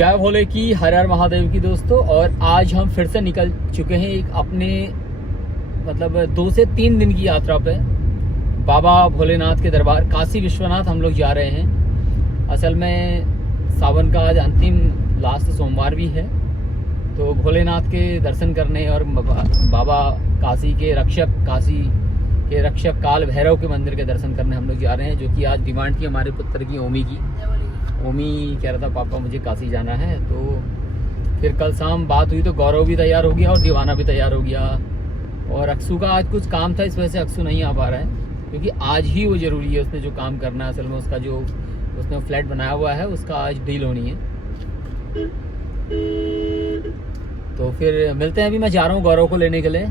जय भोले की, हर हर महादेव की दोस्तों। और आज हम फिर से निकल चुके हैं एक अपने 2 से 3 दिन की यात्रा पे बाबा भोलेनाथ के दरबार काशी विश्वनाथ हम लोग जा रहे हैं। असल में सावन का आज अंतिम लास्ट सोमवार भी है, तो भोलेनाथ के दर्शन करने और बाबा काशी के रक्षक काल भैरव के मंदिर के दर्शन करने हम लोग जा रहे हैं, जो कि आज डिमांड थी हमारे पुत्र की ओमी की। ओमी कह रहा था पापा मुझे काशी जाना है, तो फिर कल शाम बात हुई तो गौरव भी तैयार हो गया और दीवाना भी तैयार हो गया। और अक्सू का आज कुछ काम था, इस वजह से अक्सू नहीं आ पा रहा है, क्योंकि आज ही वो ज़रूरी है, उसने जो काम करना है। असल में उसका जो उसने फ्लैट बनाया हुआ है उसका आज डील होनी है। तो फिर मिलते हैं। अभी मैं जा रहा हूँ गौरव को लेने के लिए।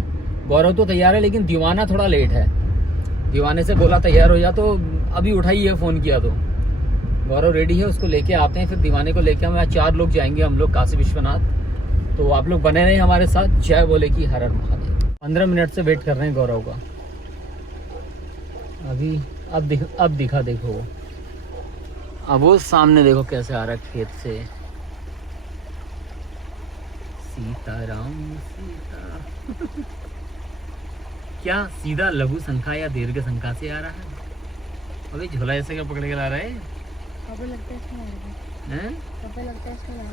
गौरव तो तैयार है, लेकिन दीवाना थोड़ा लेट है। दीवाने से बोला तैयार हो जा, तो अभी उठाई है, फ़ोन किया तो गौरव रेडी है, उसको लेके आते हैं। फिर दीवाने को लेके हम 4 लोग जाएंगे हम लोग काशी विश्वनाथ। तो आप लोग बने रहे हमारे साथ। जय बोले की, हर हर महादेव। 15 मिनट से वेट कर रहे हैं गौरव का। अभी अब दिखा, देखो अब वो सामने देखो कैसे आ रहा है खेत से। सीताराम सीता क्या सीधा लघु संख्या या दीर्घ संख्या से आ रहा है? अभी झोला ऐसे क्या पकड़ के ला रहा है?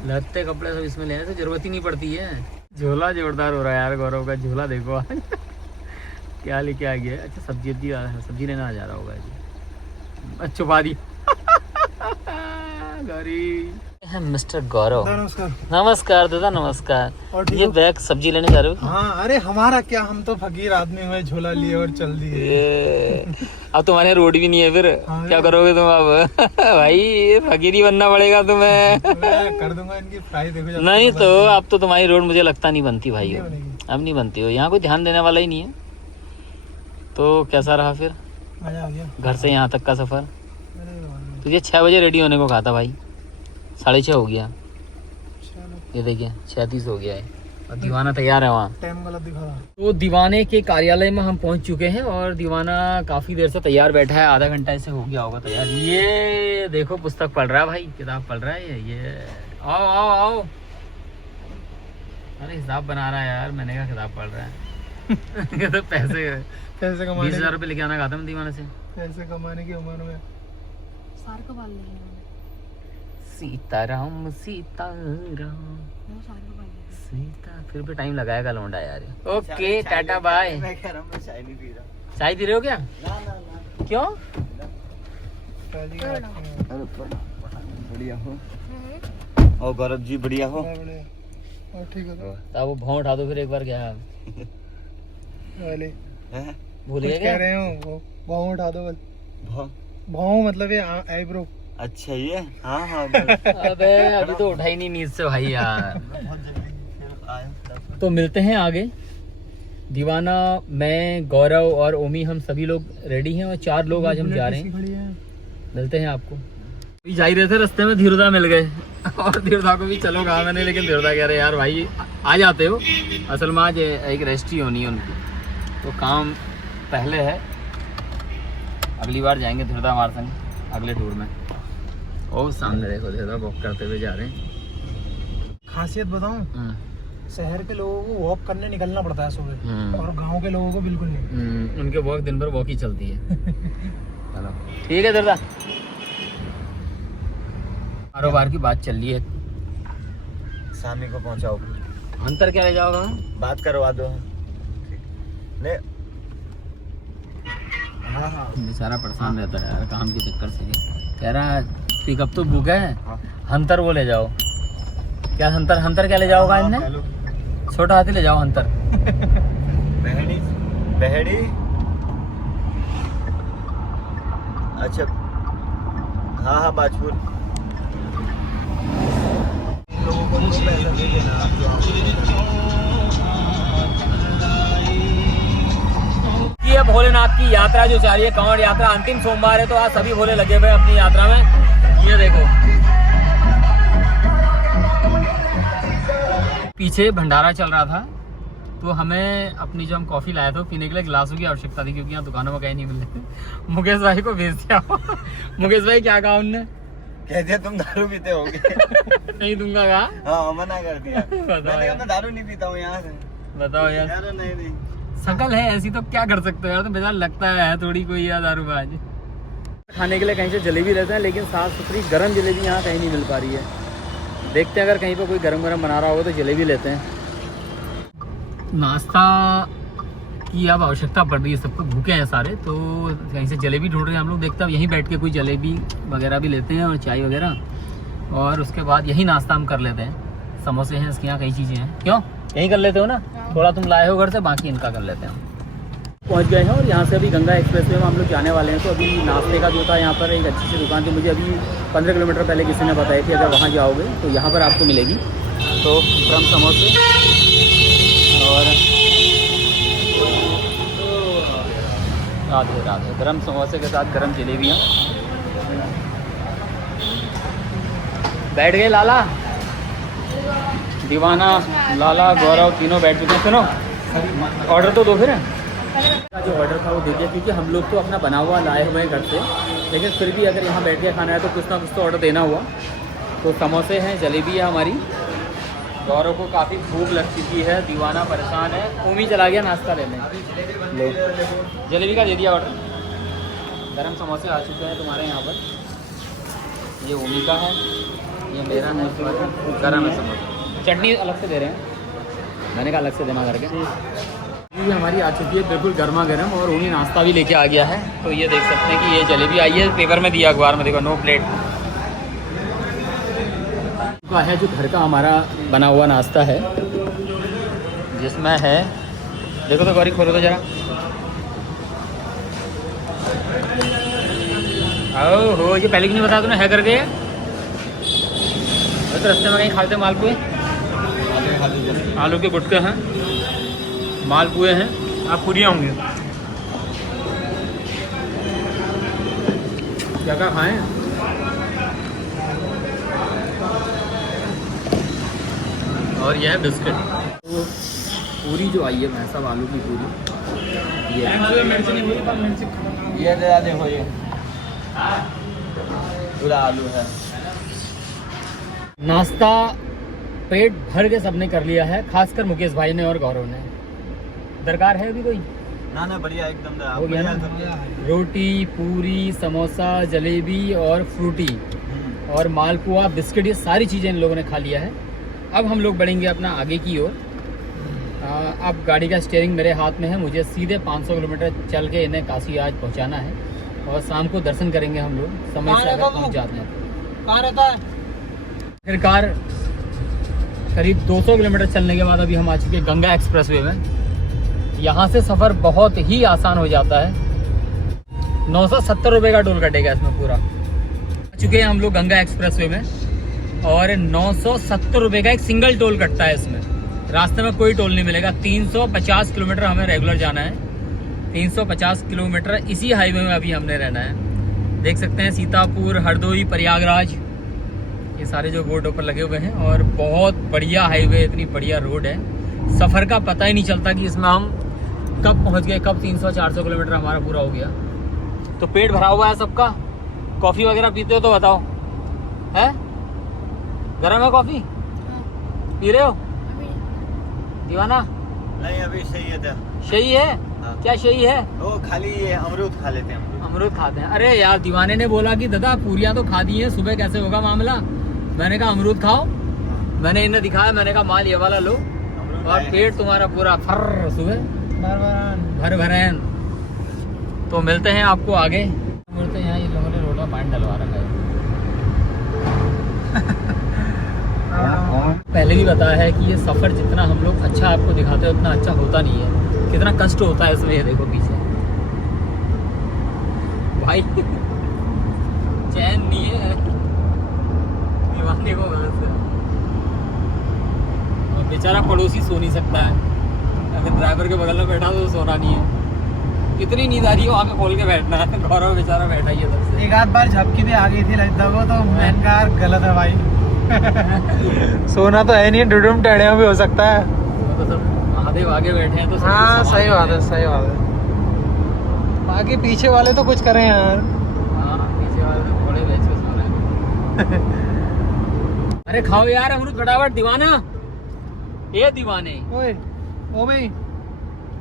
लगते कपड़े सब इसमें लेने से जरूरत ही नहीं पड़ती है। झोला जोरदार हो रहा है यार गौरव का। झोला देखो क्या लेके आ गया। अच्छा सब्जी लेना आ जा रहा होगा जी। अच्छा बादी गौरी मिस्टर गौरव। नमस्कार दादा, नमस्कार। ये बैग सब्जी लेने जा रहे हो? हाँ, अरे हमारा क्या, हम तो फकीर आदमी हुए, झोला लिए और चल दिए। अब तुम्हारे रोड भी नहीं है, फिर हाँ, क्या करोगे तुम अब? भाई फकीरी बनना पड़ेगा तुम्हें। मैं कर दूंगा इनकी फ्राई, देखो नहीं तो अब तो तुम्हारी रोड मुझे लगता नहीं बनती भाई। अब नहीं बनती हो, यहाँ कोई ध्यान देने वाला ही नहीं है। तो कैसा रहा फिर? मजा आ गया। घर से यहाँ तक का सफर? तुझे 6 बजे रेडी होने को कहा था भाई, 6:30 हो गया। ये देखिए 36 हो गया है और दीवाना तैयार है वहाँ। टाइम गलत दिखा रहा। तो दीवाने के कार्यालय में हम पहुँच चुके हैं और दीवाना काफ़ी देर से तैयार बैठा है। आधा घंटा ऐसे हो गया होगा तैयार। ये देखो पुस्तक पढ़ रहा है भाई, किताब पढ़ रहा है ये। आओ आओ आओ। अरे हिसाब बना रहा है यार, मैंने कहा किताब पढ़ रहा है। ये तो पैसे कमाने 20,000 रुपये लेके आना खाता मैं दीवाना से। पैसे कमाने की उम्र में सार को बाल लेंगे। सीताराम सीताराम सीता। फिर भी टाइम लगाएगा लौंडा यार। Okay tata bye. मैं कह रहा हूं मैं चाय नहीं पी रहा। चाय पी रहे हो क्या? ना क्यों? बढ़िया हो और गौरव जी बढ़िया हो। ठीक है तो वो भाव उठा दो फिर एक बार। क्या भूल गए कह रहे हो? भाव उठा दो। भाव मतलब ये आईब्रो। अच्छा ये हाँ हाँ। अबे अभी तो उठा ही नहीं नींद से भाई यार। तो मिलते हैं आगे। दीवाना, मैं, गौरव और ओमी, हम सभी लोग रेडी हैं और 4 लोग आज हम जा रहे हैं। मिलते हैं आपको। अभी जा ही रहे थे, रास्ते में धीरुदा मिल गए और धीरुदा को भी चलो कहा मैंने, लेकिन धीरुदा कह रहे यार भाई आ जाते हो। असल में आज एक रजिस्ट्री होनी है उनकी, तो काम पहले है। अगली बार जाएंगे धीरुदा हमारे संग अगले टूर में। और सामने देखो धीरुदा वॉक करते हुए जा रहे हैं। खासियत बताऊं, शहर के लोगों को वॉक करने निकलना पड़ता है सुबह, और गांव के लोगों को बिल्कुल नहीं। उनके वॉक दिन भर वॉक ही चलती है। चलो ठीक है धीरुदा। कारोबार की बात चल रही है। सामी को पहुंचाओ। अंतर क्या ले जाओगा? बात करवा दो। ले हाँ हाँ। बेचारा परेशान रहता है यार काम के चक्कर से। कह रहा पिकअप तो बुक है, हंतर वो ले जाओ। क्या हंतर क्या ले जाओगा इनने? छोटा हाथी ले जाओ हंतर। बहड़ी अच्छा हाँ हाँ बाजपुर। लोगों को तो पैसा दे देना। ये भोलेनाथ की यात्रा जो जा रही है, कांवड़ यात्रा, अंतिम सोमवार है, तो आज सभी भोले लगे हुए अपनी यात्रा में। ये देखो पीछे भंडारा चल रहा था, तो हमें अपनी जो हम कॉफ़ी लाए थे पीने के लिए गिलासों की आवश्यकता थी, क्योंकि यहाँ दुकानों में कहीं नहीं मिल रहे। मुकेश भाई को भेज दिया। मुकेश भाई क्या कहा उनने? कह दिया तुम दारू पीते होगे। नहीं दूंगा कहा? हाँ मना कर दिया। बताओ मैंने कहा यार। मैं दारू नहीं पीता हूँ यहाँ से। बताओ यार, यार नहीं शकल है ऐसी तो क्या कर सकते हो यार, तो बेचारा लगता है थोड़ी कोई यार दारूबाज। खाने के लिए कहीं से जलेबी लेते हैं, लेकिन साफ़ सुथरी गर्म जलेबी यहाँ कहीं नहीं मिल पा रही है। देखते हैं अगर कहीं पर कोई गरम गरम बना रहा हो तो जलेबी लेते हैं। नाश्ता की अब आवश्यकता पड़ रही है, सबको भूखे हैं सारे, तो कहीं से जलेबी ढूंढ रहे हैं हम लोग। देखते हैं यहीं बैठ के कोई जलेबी वगैरह भी लेते हैं और चाय वगैरह, और उसके बाद यही नाश्ता हम कर लेते हैं। समोसे हैं इसके यहाँ, कई चीज़ें हैं। क्यों यहीं कर लेते हो ना, थोड़ा तुम लाए हो घर से, बाकी इनका कर लेते हैं। पहुंच गए हैं और यहाँ से अभी गंगा एक्सप्रेस में हम लोग जाने वाले हैं। तो अभी नाश्ते का जो था यहाँ पर एक अच्छी सी दुकान थी, मुझे अभी 15 किलोमीटर पहले किसी ने बताया कि अगर वहाँ जाओगे तो यहाँ पर आपको मिलेगी। तो गर्म समोसे और राधे गर्म समोसे के साथ गर्म जलेबियाँ। बैठ गए लाला, दीवाना, लाला, गौरव तीनों बैठ चुके हैं। सुनो ऑर्डर तो दो फिर। जो ऑर्डर था वो दे दिया, क्योंकि हम लोग तो अपना बना हुआ लाए हुए हैं घर से, लेकिन फिर भी अगर यहाँ बैठ के खाना है तो कुछ ना कुछ तो ऑर्डर देना हुआ। तो समोसे हैं, जलेबी है हमारी। गौरव को काफ़ी भूख लग चुकी है, दीवाना परेशान है, ओमी चला गया नाश्ता लेने। लो जलेबी का दे दिया ऑर्डर। गरम समोसे आ चुके हैं तुम्हारे यहाँ पर। ये ओमी का है, ये मेरा है, गरम है समोसा। चटनी अलग से दे रहे हैं, मैंने कहा अलग से देना करके। ये हमारी आ चुकी है बिल्कुल गर्मा गर्म, और उन्हीं नाश्ता भी लेके आ गया है। तो ये देख सकते हैं कि ये जलेबी आई है, पेपर में दिया, अखबार में देखो, नो प्लेट का है। जो घर का हमारा बना हुआ नाश्ता है, जिसमें है, देखो तो गौरी खोलो तो जरा। हो ये पहले क्यों नहीं बताया तूने है करके? तो रास्ते में कहीं खाते मालपुए, आलू के गुटके हैं, मालपुए हैं, आप पूरियाँ होंगे। क्या क्या खाएं? और यह है बिस्किट। तो पूरी जो आई है मैं सब आलू की पूरी, ये दे देखो, ये पूरा आलू है। नाश्ता पेट भर के सबने कर लिया है, खासकर मुकेश भाई ने और गौरव ने। दरकार है अभी कोई? ना बढ़िया एकदम हो गया ना। रोटी, पूरी, समोसा, जलेबी और फ्रूटी और मालपुआ, बिस्किट, ये सारी चीज़ें इन लोगों ने खा लिया है। अब हम लोग बढ़ेंगे अपना आगे की ओर। अब गाड़ी का स्टीयरिंग मेरे हाथ में है, मुझे सीधे 500 किलोमीटर चल के इन्हें काशी आज पहुंचाना है, और शाम को दर्शन करेंगे हम लोग समय से अगर पहुँच जाते हैं। कहाँ रहता है? आखिरकार करीब 200 किलोमीटर चलने के बाद अभी हम आ चुके हैं गंगा एक्सप्रेस वे में। यहाँ से सफ़र बहुत ही आसान हो जाता है। 970 रुपये का टोल कटेगा इसमें पूरा। आ चुके हैं हम लोग गंगा एक्सप्रेस वे में, और 970 रुपये का एक सिंगल टोल कटता है इसमें। रास्ते में कोई टोल नहीं मिलेगा। 350 किलोमीटर हमें रेगुलर जाना है, 350 किलोमीटर इसी हाईवे में अभी हमने रहना है। देख सकते हैं सीतापुर, हरदोई, प्रयागराज, ये सारे जो बोर्ड ऊपर लगे हुए हैं, और बहुत बढ़िया हाईवे, इतनी बढ़िया रोड है, सफ़र का पता ही नहीं चलता कि इसमें हम कब पहुंच गए, कब 300-400 किलोमीटर हमारा पूरा हो गया। तो पेट भरा हुआ है सबका। कॉफ़ी वगैरह पीते हो तो बताओ, है गरम है कॉफ़ी? पी रहे हो दीवाना? नहीं अभी सही है था। सही है? हाँ। क्या सही है? वो खाली ये अमरूद खा लेते हैं। अमरूद खाते हैं। अरे यार दीवाने ने बोला कि दादा पूरियाँ तो खा दी है, सुबह कैसे होगा मामला? मैंने कहा अमरूद खाओ, मैंने इन्हें दिखाया, मैंने कहा माल ये वाला लो, और पेट तुम्हारा पूरा फर सुबह भर भरन। तो मिलते हैं आपको आगे। मिलते हैं, ये लोगों ने रोड में पानी डलवा रखा है। पहले भी बताया है कि ये सफ़र जितना हम लोग अच्छा आपको दिखाते हैं उतना अच्छा होता नहीं है, कितना कष्ट होता है इसमें। ये देखो पीछे भाई चैन नहीं है दीवाने को वैसे, और बेचारा पड़ोसी सो नहीं सकता है, अगर ड्राइवर के बगल में बैठा तो सोना नहीं है। कितनी नींद आ रही है, वहाँ पे खोल के बैठना है। गौरव बेचारा बैठा ही है तब से। एक आध बार झपकी भी आ गई थी लगता को, तो मैंने कहा गलत है भाई। सोना तो है नहीं, डुडुम टेढ़े भी हो सकता है। तो सब महादेव आगे बैठे हैं तो हाँ सही बात है, सही बात है। बाकी पीछे वाले तो कुछ करें यार। हाँ पीछे वाले तो घोड़े बेच के सो रहे हैं। अरे खाओ यार अमरूद फटाफट दीवाना, ये दीवाने। ओए ओ भाई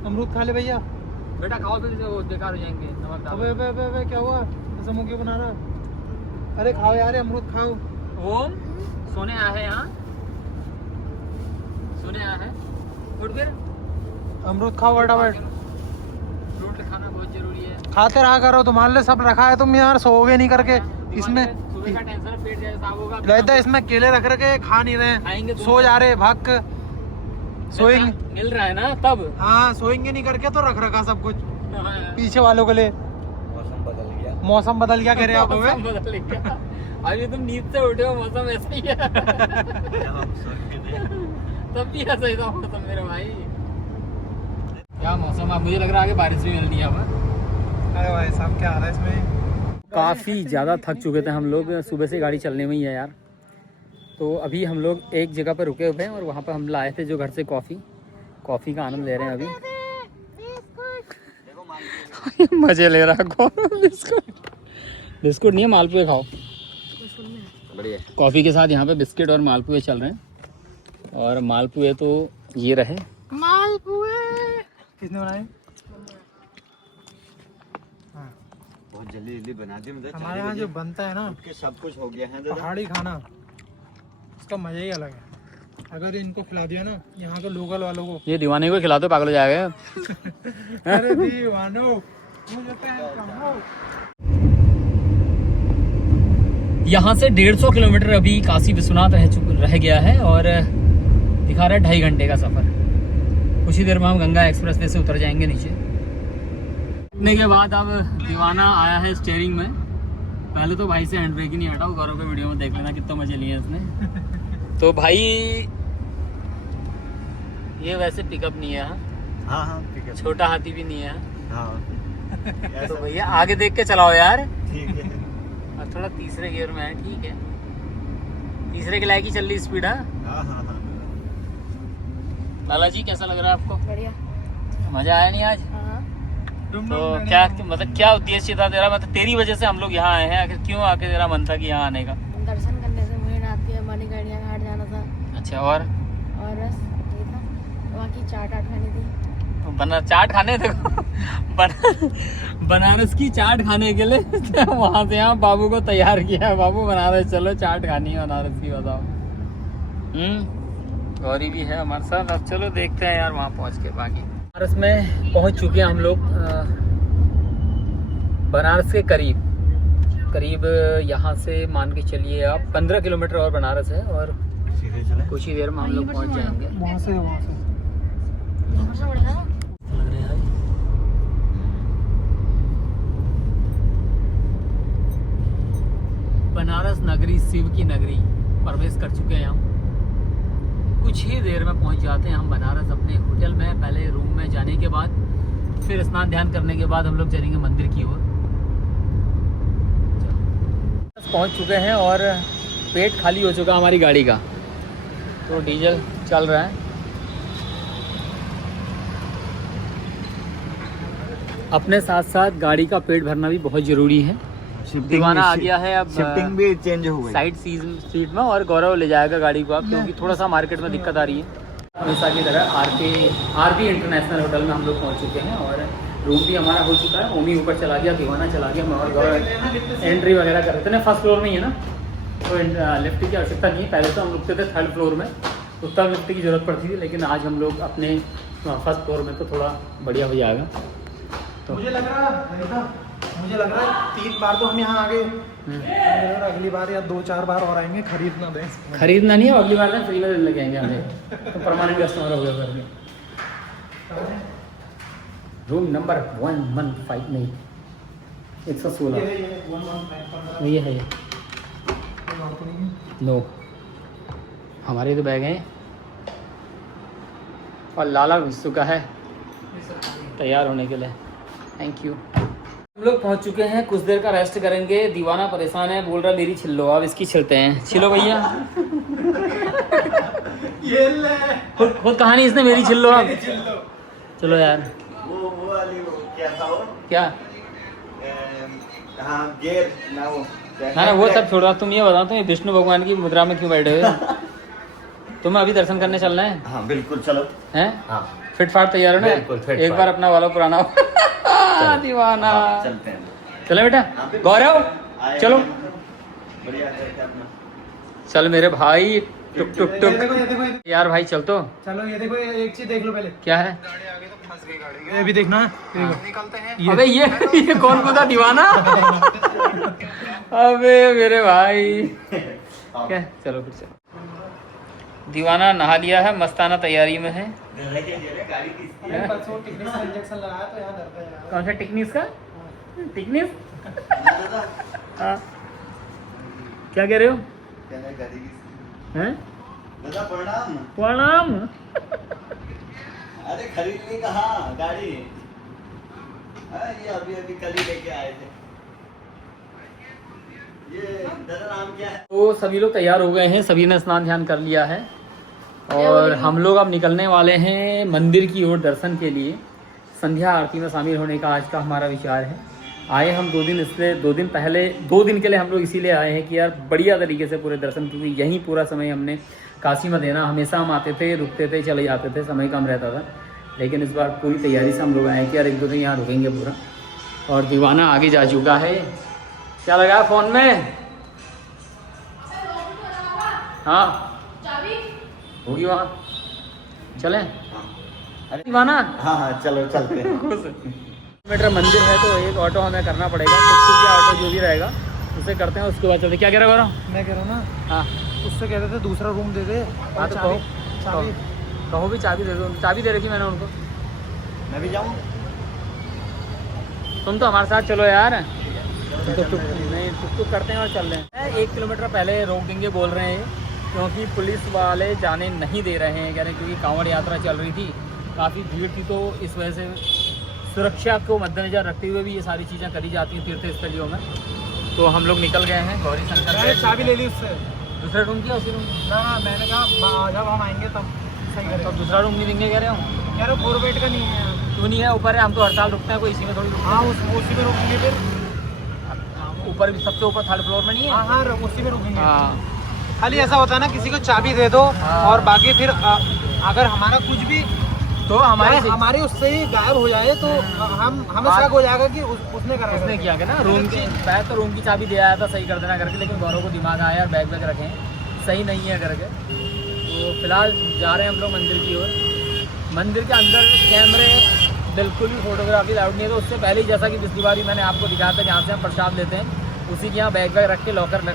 अमरूद खा ले भैया। बेटा खाओ फिर वो बेकार हो जाएंगे, नमक डालो। अबे अबे अबे क्या हुआ, ऐसा मुंह क्यों बना रहा? अरे खाओ यार अमरूद खाओ। ओम सोने आया है यहाँ, सोने आया है। उठ फिर अमरूद खाओ फटाफट। फ्रूट खाना बहुत जरूरी है। खाते रहा करो, तुम्हारे लिए सब रखा है, तुम यार सोओगे नहीं करके। इसमें सुबह का टेंशन है, पेट जैसा साफ होगा। लगता है इसमें केले रख रखे खा नहीं खाएंगे रहे, तो सो जा रहे भाग कर। सोएंगे मिल रहा है ना तब। हाँ, सोएंगे नहीं करके तो रख रखा सब कुछ हाँ। पीछे वालों के लिए। मौसम बदल गया। मौसम बदल गया कह रहे आप हमें? मौसम बदल गया। अभी तुम नींद से उठे हो, मौसम ऐसा ही है। जब हम सो के थे तब भी ऐसा ही था मौसम मेरे भाई। क्या मौसम है, मुझे लग रहा है कि बारिश भी मिलनी है अब। अरे भाई साहब क्या आ रहा है इसमें? काफ़ी ज़्यादा थक चुके थे हम लोग, सुबह से गाड़ी चलने में ही है यार। तो अभी हम लोग एक जगह पर रुके हुए हैं और वहाँ पर हम लाए थे जो घर से कॉफ़ी का आनंद ले रहे हैं अभी। मज़े ले रहा है। बिस्कुट नहीं है, मालपुए खाओ। बढ़िया। कॉफ़ी के साथ यहाँ पे बिस्किट और मालपुए चल रहे हैं। और मालपुए तो ये रहे मालपुए। किसने बनाए? बहुत जल्दी जल्दी बना दी मतलब। हमारे यहाँ जो बनता है ना के सब कुछ हो गया है दादा। पहाड़ी खाना, उसका मजा ही अलग है। अगर इनको खिला दिया ना यहाँ के लोकल वालों को। ये दीवाने को खिला दो, पागल हो जाएगा। अरे दीवानो, मुझे कहो। यहाँ से 150 किलोमीटर अभी काशी विश्वनाथ रह गया है और दिखा रहा है 2.5 घंटे का सफ़र। कुछ ही देर में हम गंगा एक्सप्रेस वे से उतर जाएंगे नीचे। उतरने के बाद अब दीवाना आया है स्टीयरिंग में। पहले तो भाई से हैंड ब्रेक ही नहीं हटा, गौरव के वीडियो में देख लेना कितना मजे लिए इसने। तो भाई ये वैसे पिकअप नहीं है, हाँ हाँ ठीक है। छोटा हाथी भी नहीं है। हाँ तो भैया आगे देख के चलाओ यार। ठीक है। और थोड़ा तीसरे गियर में है, ठीक है। तीसरे के लायक ही चल रही स्पीड है। हाँ हाँ हाँ। लाला जी कैसा लग रहा है आपको? बढ़िया। मजा आया नहीं आज? हाँ। तो क्या मतलब क्या उद्देश्य था तेरा? मतलब तेरी वजह से हम लोग यहाँ आए हैं, आखिर क्यों आके तेरा मन था कि यहाँ आने का? दर्शन करने से मुझे रात के मणिकर्णिका घाट जाना था। अच्छा और बस ये था, वहाँ की चाट खानी थी। चाट खाने थे बनारस की चाट खाने के लिए वहाँ से यहाँ बाबू को तैयार किया है। बाबू बनारस चलो, चाट खानी है बनारस की, बताओ। गौरी भी है हमारे साथ। अब चलो देखते हैं यार वहाँ पहुँच के। बाकी बनारस में पहुँच चुके हैं हम लोग। बनारस के करीब यहाँ से मान के चलिए आप 15 किलोमीटर और बनारस है और सीधे चले। कुछ ही देर में हम लोग पहुँच जाएंगे। वहाँ से यहाँ से बढ़िया ना? लग रहा है बनारस नगरी, शिव की नगरी प्रवेश कर चुके हैं हम। कुछ ही देर में पहुंच जाते हैं हम बनारस अपने होटल में। पहले रूम में जाने के बाद फिर स्नान ध्यान करने के बाद हम लोग चलेंगे मंदिर की ओर। पहुंच चुके हैं और पेट खाली हो चुका हमारी गाड़ी का, तो डीजल चल रहा है। अपने साथ साथ गाड़ी का पेट भरना भी बहुत ज़रूरी है। दीवाना आ गया है अब शिफ्टिंग भी चेंज हो गई साइड सीट में और गौरव ले जाएगा गाड़ी को अब, क्योंकि थोड़ा सा मार्केट में दिक्कत आ रही है। हमेशा की तरह आरपी इंटरनेशनल होटल में हम लोग पहुंच चुके हैं और रूम भी हमारा हो चुका है। ओमी ऊपर चला गया, दीवाना चला गया, मैं और गौरव एंट्री वगैरह कर रहे थे। फर्स्ट फ्लोर में ही है ना, तो लिफ्ट की आवश्यकता नहीं है। पहले तो हम रुकते थे 3rd फ्लोर में, तो तब लिफ्ट की ज़रूरत पड़ती थी, लेकिन आज हम लोग अपने 1st फ्लोर में तो थोड़ा बढ़िया हो जाएगा। तो मुझे लग रहा है 3 बार तो हम यहाँ आ गए, अगली बार या 2-4 बार और आएंगे। खरीदना दें, खरीदना नहीं है, अगली बार ना फ्री में लग जाएंगे हमें, तो परमानेंट कस्टमर हो गया करके। रूम नंबर 115 नहीं 116 ये है। नो हमारे तो बैग हैं और लाला घुस चुका है तैयार होने के लिए। Thank you. हम लोग पहुंच चुके हैं, कुछ देर का रेस्ट करेंगे। दीवाना परेशान है, बोल रहा मेरी छिल्लो, अब इसकी छिलते हैं। छिलो भैया। ये ले खुद कहानी इसने मेरी छिल्लो अब। चलो यार। वो वाली वो क्या था वो? क्या? हाँ गेयर ना वो ना वो सब छोड़ो, तुम ये बताओ तुम विष्णु भगवान की मुद्रा में क्यों बैठे हो? तुम्हें अभी दर्शन करने चलना है? हाँ बिल्कुल चलो। हैं? हाँ फिट फाट तैयार हो ना? बिल्कुल, फिट एक फाट। बार अपना वाला पुराना दीवाना। हाँ, चलते हैं। चले बेटा हाँ, बिल्कुल। गौरव आए चलो। बढ़िया करके अपना। चल मेरे भाई टुक टुक ये टुक देखो ये देखो ये देखो। यार भाई चल तो। चलो ये देखो, ये एक चीज देख लो पहले। क्या है? ये भी देखना है, ये देखो। निकलते हैं। अबे ये कौन कूदा दीवाना? अबे मेरे भाई क्या? चलो फिर चलो। दीवाना नहा लिया है, मस्ताना तैयारी में है। ये परसों टिकनेस का इंजेक्शन लगाया तो यहाँ दर्द है यार। कौन सा टिकनीस का? टिकनीस? हाँ। क्या कह रहे हो? हैं? प्रणाम। प्रणाम। अरे खरीदनी कहाँ गाड़ी? ये अभी अभी कल ही लेके आए थे। ये दादा नाम क्या है? तो सभी लोग तैयार हो गए हैं, सभी ने स्नान ध्यान कर लिया है और हम लोग अब निकलने वाले हैं मंदिर की ओर दर्शन के लिए। संध्या आरती में शामिल होने का आज का हमारा विचार है। आए हम 2 दिन, इसलिए 2 दिन पहले 2 दिन के लिए हम लोग इसीलिए आए हैं कि यार बढ़िया तरीके से पूरे दर्शन, क्योंकि यहीं पूरा समय हमने काशी में देना। हमेशा हम आते थे, रुकते थे, चले जाते थे, समय कम रहता था, लेकिन इस बार पूरी तैयारी से हम लोग आए कि यार 1-2 दिन यहाँ रुकेंगे पूरा। और दीवाना आगे जा चुका है। क्या लगा फ़ोन में? हाँ होगी वहाँ, चलें? अरे दीवाना हाँ हाँ चलो चलते हैं। मीटर मंदिर है तो एक ऑटो हमें करना पड़ेगा, टुक ऑटो जो भी रहेगा उसे करते हैं, उसके बाद चलते। क्या कह रहे हो? मैं कह रहा हूँ ना, हाँ उससे कह रहे थे दूसरा रूम दे दे। हाँ तो चाबी कहो भी चाबी दे दो। चाबी दे रखी मैंने उनको। मैं भी जाऊँ? तुम तो हमारे साथ चलो यार। नहीं टुक करते हैं और चल रहे हैं। 1 किलोमीटर पहले रोक देंगे बोल रहे हैं, क्योंकि पुलिस वाले जाने नहीं दे रहे हैं, कह रहे हैं क्योंकि कांवड़ यात्रा चल रही थी, काफ़ी भीड़ थी, तो इस वजह से सुरक्षा को मद्देनजर रखते हुए भी ये सारी चीज़ें करी जाती हैं तीर्थ स्थलियों में। तो हम लोग निकल गए हैं गौरी शंकर। मैंने चाबी ले ली उससे। दूसरे रूम की उसी रूम? ना मैंने कहा जब हम आएंगे तब सही करें। तो दूसरा रूम नहीं देंगे कह रहे हो? यार 4 बेड का नहीं है। क्यों नहीं है? ऊपर है, हम तो हर साल रुकते हैं, कोई इसी में थोड़ी रुकते हाँ उसी में रुकेंगे फिर। हैं। ऊपर भी सबसे ऊपर 3rd फ्लोर में नहीं है? हाँ हाँ उसी में रुकेंगे। हाँ खाली ऐसा होता है ना, किसी को चाबी दे दो और बाकी फिर अगर हमारा कुछ भी तो हमारे उससे ही गायब हो जाए तो हमें शक हो जाएगा कि उसने करा है। उसने किया क्या ना, रूम की बैग तो रूम की चाबी दे आया था सही कर देना करके, लेकिन गौरव को दिमाग आया बैग वैग रखें सही नहीं है करके। तो फिलहाल जा रहे हैं हम लोग मंदिर की ओर। मंदिर के अंदर कैमरे बिल्कुल भी फोटोग्राफी अलाउड नहीं है, तो उससे पहले ही जैसा कि पिछली बार मैंने आपको दिखाया था जहाँ से हम प्रसाद लेते हैं, उसी के यहाँ बैग वैग रख के लॉकर में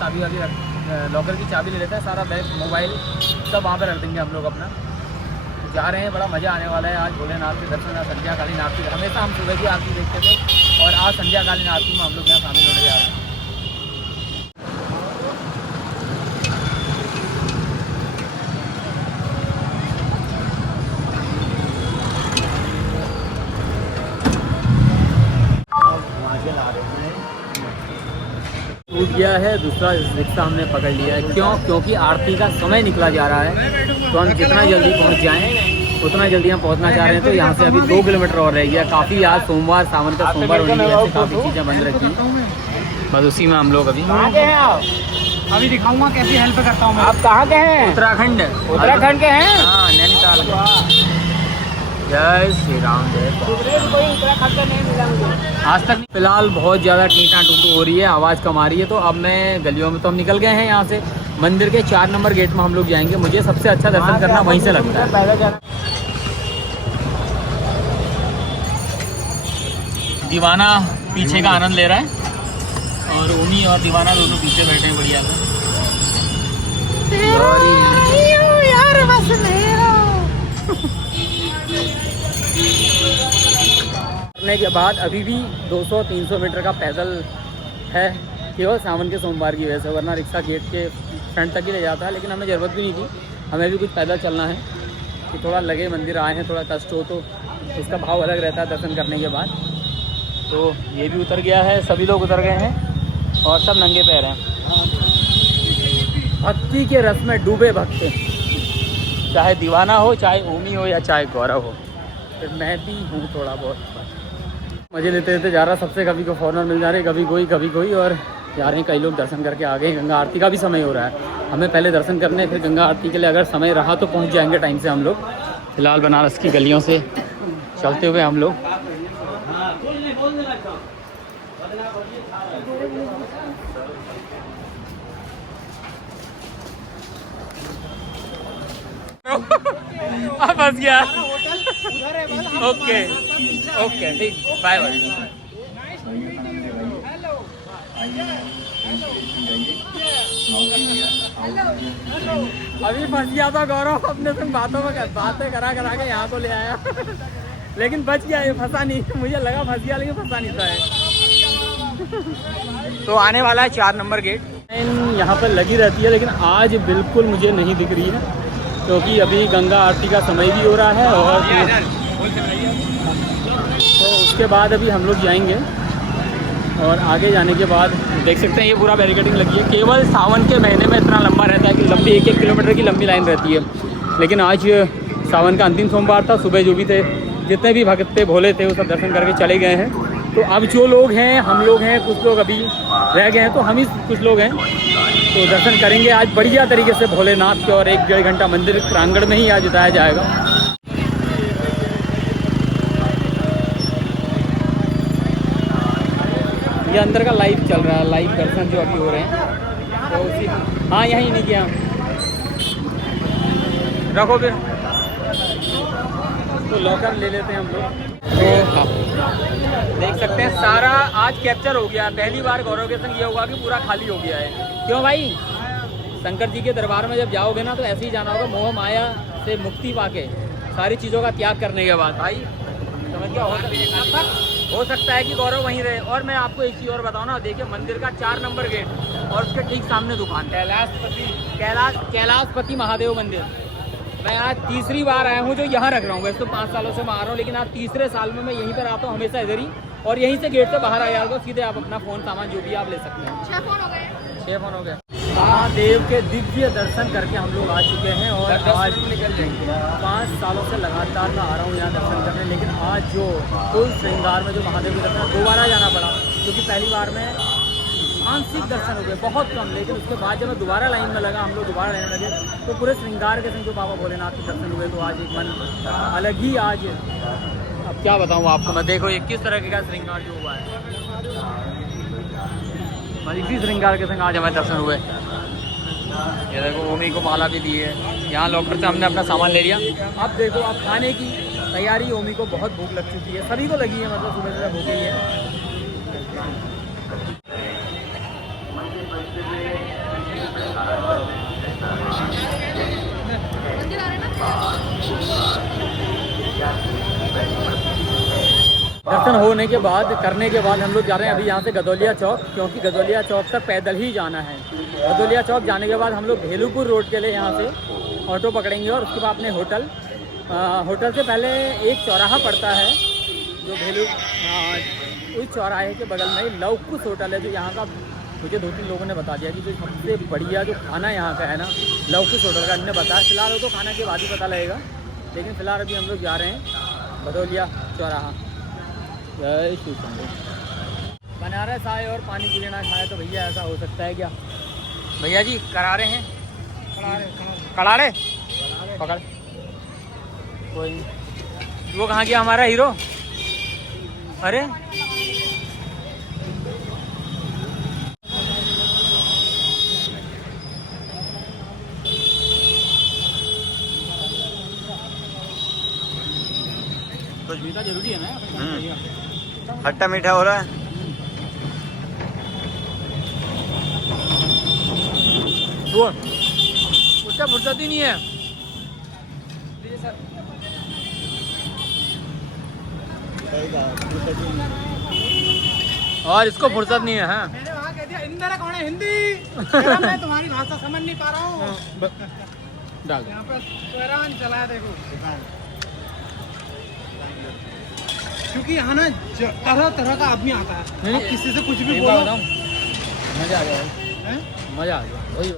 चाबी वाबी लॉकर की चाबी ले लेते हैं, सारा बैग मोबाइल सब वहाँ पर रख देंगे हम लोग अपना। जा रहे हैं, बड़ा मज़ा आने वाला है आज भोलेनाथ के दर्शन। संध्याकालीन आरती, हमेशा हम सुबह की आरती देखते थे और आज संध्याकालीन आरती में हम लोग यहाँ शामिल होने जा रहे हैं। टूट गया है, दूसरा रिक्शा हमने पकड़ लिया है। क्यों? क्योंकि आरती का समय निकला जा रहा है, तो हम जितना जल्दी पहुंच जाएं उतना जल्दी हम पहुंचना चाह रहे हैं। तो यहाँ से अभी 2 किलोमीटर और रह गया। काफ़ी आज सोमवार, सावन का सोमवार होने की वजह से काफ़ी चीज़ें बंद रखी, बस उसी में हम लोग अभी। अभी दिखाऊंगा कैसी हेल्प करता हूँ मैं। आप कहाँ के हैं? उत्तराखंड। उत्तराखंड के हैं? हाँ नैनीताल के। जय श्री राम। कोई उत्तराखंड का नहीं मिला मुझे आज तक। फिलहाल बहुत ज़्यादा टीटा टूटू हो रही है, आवाज़ कम आ रही है, तो अब मैं गलियों में तो हम निकल गए हैं यहाँ से। मंदिर के 4 नंबर गेट में हम लोग जाएंगे। मुझे सबसे अच्छा दर्शन करना वहीं से लगता है। पहले जाना। दीवाना पीछे का आनंद ले रहा है और उमी और दीवाना दोनों पीछे बैठे हैं बढ़िया से। करने के बाद अभी भी 200-300 मीटर का पैदल है, केवल सावन के सोमवार की वजह से, वरना रिक्शा गेट के फ्रंट तक ही ले जाता है। लेकिन हमें ज़रूरत भी नहीं थी, हमें भी कुछ पैदल चलना है कि थोड़ा लगे मंदिर आए हैं, थोड़ा कष्ट हो तो उसका भाव अलग रहता है दर्शन करने के बाद। तो ये भी उतर गया है, सभी लोग उतर गए हैं और सब नंगे पैर हैं, भक्ति के रस में डूबे भक्त, चाहे दीवाना हो, चाहे ओमी हो या चाहे गौरव हो। फिर मैं भी हूँ थोड़ा बहुत मज़े लेते लेते जा रहा सबसे। कभी को फॉरनर मिल जा रहे, कभी कोई और जा रहे हैं। कई लोग दर्शन करके आ गए। गंगा आरती का भी समय हो रहा है, हमें पहले दर्शन करने फिर गंगा आरती के लिए अगर समय रहा तो पहुंच जाएंगे टाइम से हम लोग। फिलहाल बनारस की गलियों से चलते हुए हम लोग फंस गया। ओके ओके ठीक, बाय बाय। अभी फंस गया था गौरव, अपने संग बातें करा के यहाँ को ले आया लेकिन बच गया, ये फंसा नहीं। मुझे लगा फंस गया लेकिन फंसा नहीं था। तो आने वाला है 4 नंबर गेट। यहाँ पर लगी रहती है लेकिन आज बिल्कुल मुझे नहीं दिख रही है, क्योंकि अभी गंगा आरती का समय भी हो रहा है और तो उसके बाद अभी हम लोग जाएंगे और आगे जाने के बाद देख सकते हैं ये पूरा बैरिकेडिंग लगी है। केवल सावन के महीने में इतना लंबा रहता है कि लंबी 1-1 किलोमीटर की लंबी लाइन रहती है, लेकिन आज सावन का अंतिम सोमवार था। सुबह जो भी थे, जितने भी भक्त थे, भोले थे, वो सब दर्शन करके चले गए हैं। तो अब जो लोग हैं, हम लोग हैं, कुछ लोग अभी रह गए हैं, तो हम ही कुछ लोग हैं तो दर्शन करेंगे आज बढ़िया तरीके से भोलेनाथ के। और 1-1.5 घंटा मंदिर प्रांगण में ही आज बिताया जाएगा। ये अंदर का लाइव चल रहा है, लाइव दर्शन जो अभी हो रहे हैं तो उसी, हाँ यहीं नहीं किया रखो फिर तो लॉकर ले लेते हैं हम लोग। तो देख सकते हैं सारा आज कैप्चर हो गया। पहली बार गौरव के संग ये हुआ कि पूरा खाली हो गया है। क्यों भाई? शंकर जी के दरबार में जब जाओगे ना तो ऐसे ही जाना होगा, मोह माया से मुक्ति पाके, सारी चीज़ों का त्याग करने के बाद। भाई समझ गया? हो सकता है कि गौरव वहीं रहे। और मैं आपको एक चीज़ और बताऊँ ना, देखिए मंदिर का 4 नंबर गेट और उसके ठीक सामने दुकान कैलाशपति महादेव मंदिर। मैं आज तीसरी बार आया हूँ जो यहाँ रख रहा हूँ। वैसे तो 5 सालों से मैं आ रहा हूँ, लेकिन आज तीसरे साल में मैं यहीं पर आता हूँ हमेशा इधर ही। और यहीं से गेट से बाहर आ जाओगे, सीधे आप अपना फ़ोन सामान जो भी आप ले सकते हैं। 6 फ़ोन हो गए। महादेव के दिव्य दर्शन करके हम लोग आ चुके हैं और आज निकल जाएंगे। 5 सालों से लगातार मैं आ रहा हूँ यहाँ दर्शन करने, लेकिन आज जो फुल श्रृंगार में जो महादेव के दर्शन दोबारा जाना पड़ा, क्योंकि पहली बार में आंशिक दर्शन हो गए, बहुत कम। लेकिन उसके बाद जब मैं दोबारा लाइन में लगा, हम लोग दोबारा लाइन में लगे तो पूरे श्रृंगार के संग जो बाबा भोलेनाथ के दर्शन हुए, तो आज एक मन अलग ही आज, अब क्या बताऊँ आपको मैं। देखो ये किस तरह का श्रृंगार जो हुआ है, इसी श्रृंगार के संग आज हमें दर्शन हुए। ये देखो ओमी को माला भी दी है। यहाँ लॉकर से हमने अपना सामान ले लिया। अब देखो अब खाने की तैयारी। ओमी को बहुत भूख लग चुकी है, सभी को लगी है, मतलब सुबह सुबह भूख ही है। दर्शन होने के बाद, करने के बाद हम लोग जा रहे हैं अभी यहाँ से गदौलिया चौक, क्योंकि गदौलिया चौक तक पैदल ही जाना है। गदौलिया चौक जाने के बाद हम लोग भेलूपुर रोड के लिए यहाँ से ऑटो पकड़ेंगे और उसके बाद अपने होटल से पहले एक चौराहा पड़ता है जो उस चौराहे के बगल में ही लवकुश होटल है, जो यहाँ का मुझे 2-3 लोगों ने बता दिया कि जो सबसे बढ़िया जो खाना यहाँ का है ना, लवकुश होटल का। इन्होंने बताया, फिलहाल वो तो खाना के बाद ही पता लगेगा, लेकिन फिलहाल अभी हम लोग जा रहे हैं गदौलिया चौराहा। जय श्री शंकर। बनारस आए और पानी पूरी ना खाए तो भैया ऐसा हो सकता है क्या? भैया जी करारे हैं, कड़ाड़े पकड़। कोई वो कहाँ गया हमारा हीरो? अरे तो मीठा जरूरी है ना, खट्टा मीठा हो रहा है। वो उसका फुर्सत ही नहीं है। और इसको फुर्सत नहीं है। हाँ मैंने वहाँ कह दिया इंदर कौन है हिंदी, मैं तुम्हारी भाषा समझ नहीं पा रहा हूँ। यहाँ पे हैरान चला है देखो, क्योंकि यहाँ ना तरह तरह का आदमी आता है। आप किसी से कुछ भी बोलो, मजा आ गया, मजा आ गया। वही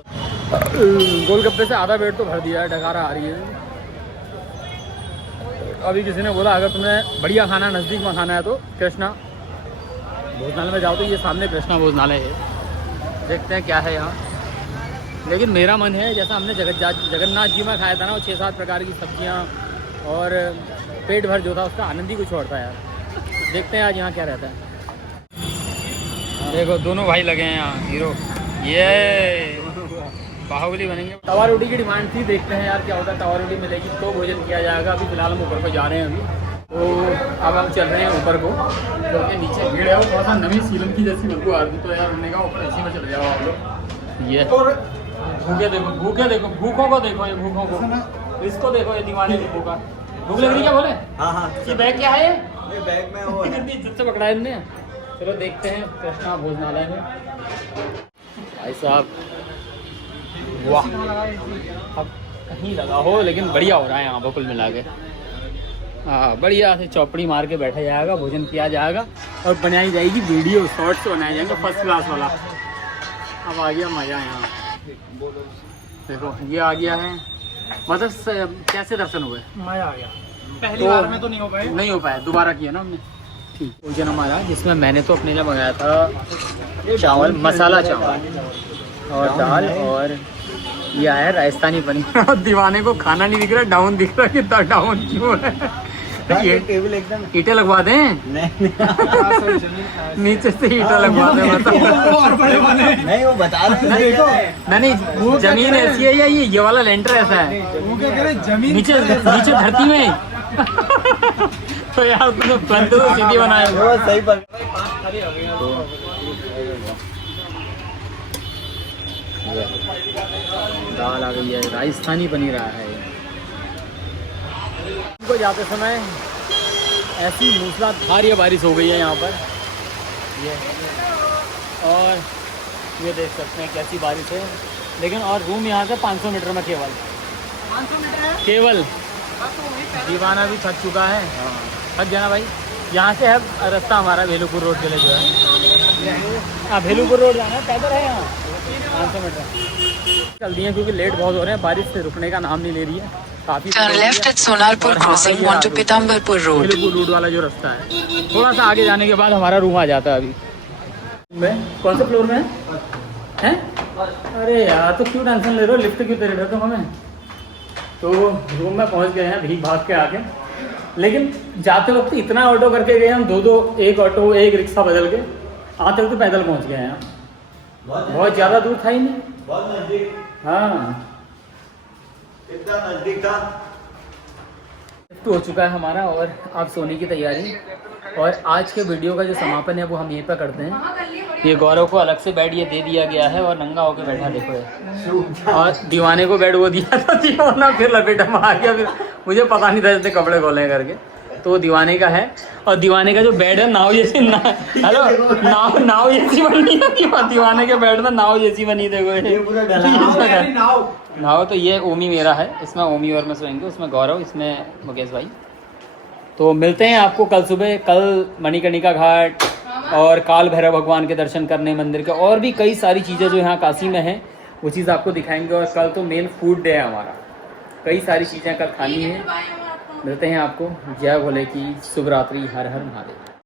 गोलगप्पे से आधा पेट तो भर दिया है, डकारा आ रही है। अभी किसी ने बोला अगर तुम्हें बढ़िया खाना नज़दीक में खाना है तो कृष्णा भोजनालय में जाओ। तो ये सामने कृष्णा भोजनालय है, देखते हैं क्या है यहाँ। लेकिन मेरा मन है जैसा हमने जगन्नाथ जी में खाया था ना, वो 6-7 प्रकार की सब्जियाँ और पेट भर जो था उसका आनंद ही कुछ और था यार। देखते हैं आज यहाँ क्या रहता है। देखो दोनों भाई लगे हैं यहाँ हीरो, ये बाहुबली बनेंगे। तवा रोटी की डिमांड थी, देखते हैं यार क्या होता है। तवा रोटी मिलेगी तो भोजन किया जाएगा। अभी फिलहाल हम ऊपर को जा रहे हैं अभी, तो अब हम चल रहे हैं ऊपर को, क्योंकि नीचे भीड़ है वो थोड़ा सा नवी सीलन की जैसी मेरे को आ रही। तो यार हमने कहा ऊपर इसी में चले जाओ आप लोग। ये भूखे देखो भूखों को देखो, ये भूखों को, इसको देखो, ये दीवाने भूखों का। भूख लग रही क्या बोले? हाँ। ये बैग क्या है? ये बैग में वो कितनी इज्जत से पकड़ा है इनने। चलो देखते हैं कृष्णा भोजनालय में। भाई साहब वाह, अब कहीं लगा हो लेकिन बढ़िया हो रहा है यहाँ पर कुल मिला के। हाँ बढ़िया से चौपड़ी मार के बैठा जाएगा, भोजन किया जाएगा और बनाई जाएगी वीडियो, शॉर्ट्स बनाए जाएंगे फर्स्ट क्लास वाला। अब आ गया मज़ा यहाँ। देखो ये आ गया है, मतलब कैसे दर्शन हुए? मज़ा आ गया। पहली बार में तो नहीं हो पाया, दोबारा किया ना हमने। ठीक भोजन हमारा, जिसमें मैंने तो अपने लिए मंगाया था चावल, मसाला चावल और दाल, और ये आया राजस्थानी पनीर। दीवाने को खाना नहीं दिख रहा, डाउन दिख रहा, कितना डाउन क्यों है? ये टेबल एकदम ईंटें लगवा दें। नीचे से ईंटें लगवा दें। नहीं वो बता रहे हैं, नहीं जमीन ऐसी है या ये वाला लेंटर ऐसा है? वो क्या कह रहे हैं, जमीन नीचे धरती में। तो यार तो सीधी बनाए सही पर। दाल आ गई है, राजस्थानी पनीर आया है। उनको जाते समय ऐसी मूसलाधार ये बारिश हो गई है यहाँ पर, ये और ये देख सकते हैं कैसी बारिश है। लेकिन और रूम यहाँ से 500 मीटर में केवल 500 मीटर केवल। दीवाना भी थक चुका है, थक जाना भाई। यहाँ से है रास्ता हमारा भेलूपुर रोड के लिए जो है। हाँ भेलूपुर रोड जाना है, पैदल है यहाँ 500 मीटर। चल दिए क्योंकि लेट बहुत हो रहे हैं, बारिश से रुकने का नाम नहीं ले रही है काफी। भेलूपुर रोड वाला जो रास्ता है, थोड़ा सा आगे जाने के बाद हमारा रूम आ जाता है। अभी कौन से फ्लोर में है? अरे यार तो क्यों टेंशन ले रहे हो, लिफ्ट क्यों दे रहे हो तुम हमें? तो रूम में पहुंच गए हैं भीग भाग के आके। लेकिन जाते वक्त इतना ऑटो करके गए हम, दो एक ऑटो एक रिक्शा बदल के। आते वक्त पैदल पहुंच गए हैं, बहुत ज़्यादा दूर था ही नहीं, बहुत नज़दीक। हाँ इतना नज़दीक था। तो हो चुका है हमारा और अब सोने की तैयारी। और आज के वीडियो का जो समापन है वो हम यहीं पर करते हैं। ये गौरव को अलग से बेड ये दे दिया गया है और नंगा होकर बैठा देखो है। और दीवाने को बेड वो दिया था, दीवाना फिर लपेटा मार गया, फिर मुझे पता नहीं था जैसे कपड़े खोले करके। तो दीवाने का है, और दीवाने का जो बेड है नाव जैसी हेलो नाव जैसी बनी है। दीवाने के बेड में नाव जैसी बनी, देखो नाव। तो ये ओमी मेरा है, इसमें ओमी और मैं सोएंगे, उसमें गौरव, इसमें मुकेश भाई। तो मिलते हैं आपको कल सुबह। कल मणिकर्णिका घाट और काल भैरव भगवान के दर्शन करने मंदिर के, और भी कई सारी चीज़ें जो यहाँ काशी में हैं वो चीज़ आपको दिखाएंगे। और कल तो मेन फूड डे है हमारा, कई सारी चीज़ें कल खानी है। मिलते हैं आपको। जय भोले की शुभ रात्रि, हर हर महादेव।